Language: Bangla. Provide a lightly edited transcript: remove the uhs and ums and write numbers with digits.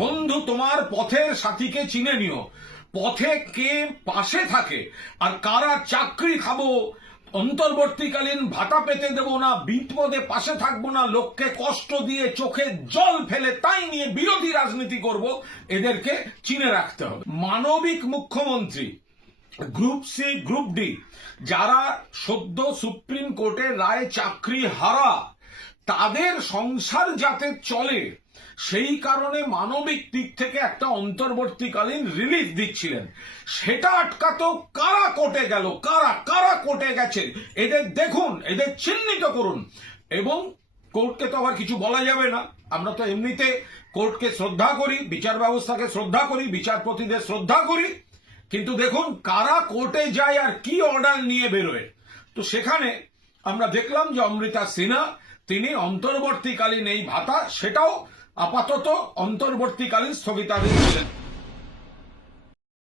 বন্ধু, তোমার পথের সাথীকে চিনে নিও। পথে কে পাশে থাকে আর কারা চাকরি খাবো, অন্তর্বর্তীকালীন ভাতা পেতে দেব না, বিপদে পাশে থাকবো না, লোককে কষ্ট দিয়ে চোখে জল ফেলে তাই নিয়ে বিরোধী রাজনীতি করব, এদেরকে চিনে রাখতে হবে। মানবিক মুখ্যমন্ত্রী, গ্রুপ সি গ্রুপ ডি, যারা সদ্য সুপ্রিম কোর্টের রায়ে চাকরি হারা, তাদের সংসার যাতে চলে সেই কারণে মানবিক দিক থেকে একটা অন্তর্বর্তীকালীন রিলিফ দিচ্ছিলেন। সেটা আটকাতো কারা কোর্টে গেল, কারা কারা কোর্টে গেছে, এদের দেখুন, এদের চিহ্নিত করুন। এবং কোর্টকে তো আবার কিছু বলা যাবে না, আমরা তো এমনিতে কোর্টকে শ্রদ্ধা করি, বিচার ব্যবস্থাকে শ্রদ্ধা করি, বিচারপতিদের শ্রদ্ধা করি, কিন্তু দেখুন কারা কোর্টে যায় আর কি অর্ডার নিয়ে বেরোয়। তো সেখানে আমরা দেখলাম যে অমৃতা সিনহা, তিনি অন্তর্বর্তীকালীন এই ভাতা, সেটাও আপাতত অন্তর্বর্তীকালীন স্থগিতাদেশ দিলেন।